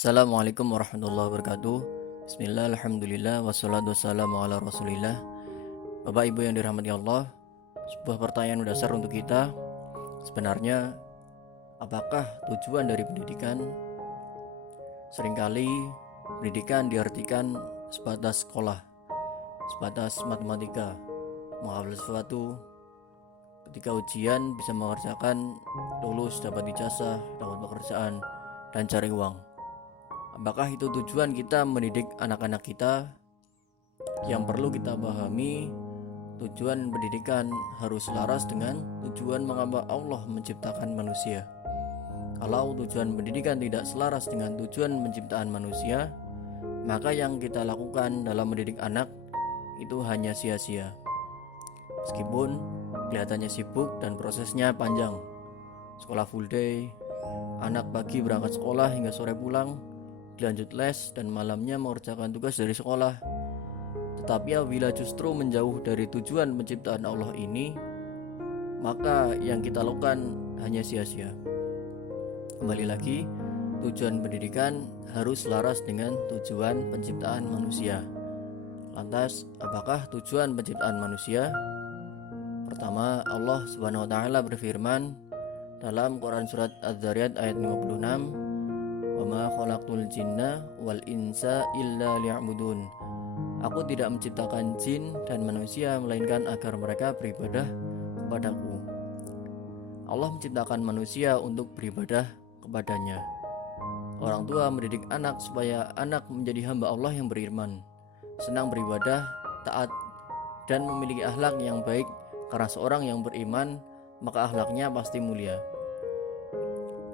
Assalamualaikum warahmatullahi wabarakatuh. Bismillah, alhamdulillah, wassalatu wassalamu ala rasulillah. Bapak Ibu yang dirahmati Allah, sebuah pertanyaan dasar untuk kita. Sebenarnya, apakah tujuan dari pendidikan? Seringkali pendidikan diartikan sebatas sekolah, sebatas matematika, menghafal sesuatu. Ketika ujian bisa mengerjakan, lulus, dapat ijazah, dapat pekerjaan, dan cari uang. Apakah itu tujuan kita mendidik anak-anak kita? Yang perlu kita pahami, tujuan pendidikan harus selaras dengan tujuan mengapa Allah menciptakan manusia. Kalau tujuan pendidikan tidak selaras dengan tujuan penciptaan manusia, maka yang kita lakukan dalam mendidik anak itu hanya sia-sia. Meskipun kelihatannya sibuk dan prosesnya panjang. Sekolah full day, anak pagi berangkat sekolah hingga sore pulang, dilanjut les dan malamnya mengerjakan tugas dari sekolah. Tetapi apabila justru menjauh dari tujuan penciptaan Allah ini, maka yang kita lakukan hanya sia-sia. Kembali lagi, tujuan pendidikan harus selaras dengan tujuan penciptaan manusia. Lantas, apakah tujuan penciptaan manusia? Pertama, Allah Subhanahu wa taala berfirman dalam Quran surat Az-Zariyat ayat 56, "Wa ma khalaqtul jinna wal insa illa liya'budun." Aku tidak menciptakan jin dan manusia melainkan agar mereka beribadah kepadaku. Allah menciptakan manusia untuk beribadah kepadanya. Orang tua mendidik anak supaya anak menjadi hamba Allah yang beriman, senang beribadah, taat, dan memiliki akhlak yang baik. Karena seorang yang beriman, maka akhlaknya pasti mulia.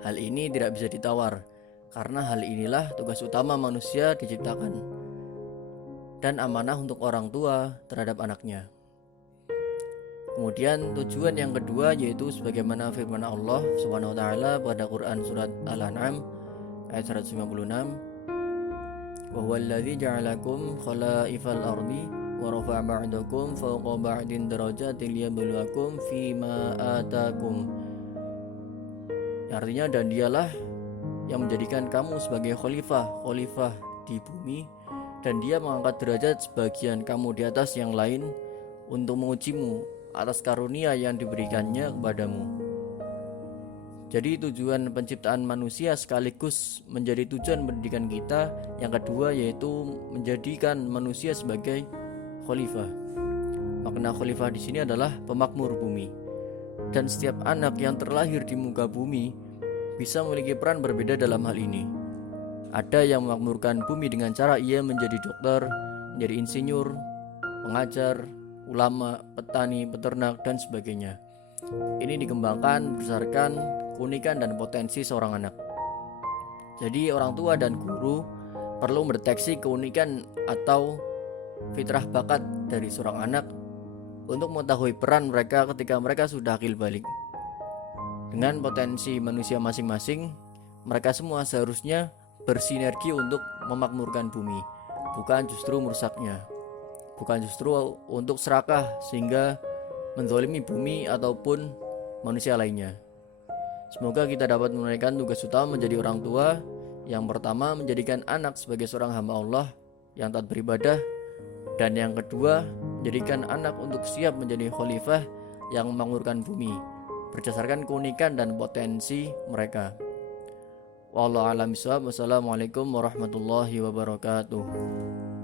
Hal ini tidak bisa ditawar, karena hal inilah tugas utama manusia diciptakan dan amanah untuk orang tua terhadap anaknya. Kemudian tujuan yang kedua yaitu sebagaimana firman Allah Subhanahu wa taala pada Quran surat Al-An'am ayat 156, "Wa huwallazi ja'alakum khalaifal ardi wa rafa'a ba'dakum fawqa ba'din darajatin liyabluwakum fima atakum." Artinya, dan dialah yang menjadikan kamu sebagai khalifah di bumi, dan dia mengangkat derajat sebagian kamu di atas yang lain untuk mengujimu atas karunia yang diberikannya kepadamu. Jadi tujuan penciptaan manusia sekaligus menjadi tujuan pendidikan kita yang kedua, yaitu menjadikan manusia sebagai khalifah. Makna khalifah di sini adalah pemakmur bumi. Dan setiap anak yang terlahir di muka bumi bisa memiliki peran berbeda dalam hal ini. Ada yang memakmurkan bumi dengan cara ia menjadi dokter, menjadi insinyur, pengajar, ulama, petani, peternak, dan sebagainya. Ini dikembangkan berdasarkan keunikan dan potensi seorang anak. Jadi orang tua dan guru perlu mendeteksi keunikan atau fitrah bakat dari seorang anak untuk mengetahui peran mereka ketika mereka sudah akil balik. Dengan potensi manusia masing-masing, mereka semua seharusnya bersinergi untuk memakmurkan bumi, bukan justru merusaknya, bukan justru untuk serakah sehingga menzalimi bumi ataupun manusia lainnya. Semoga kita dapat menunaikan tugas utama menjadi orang tua. Yang pertama, menjadikan anak sebagai seorang hamba Allah yang taat beribadah, dan yang kedua, menjadikan anak untuk siap menjadi khalifah yang memakmurkan bumi berdasarkan keunikan dan potensi mereka. Wallahu a'lam bishawab. Wassalamualaikum warahmatullahi wabarakatuh.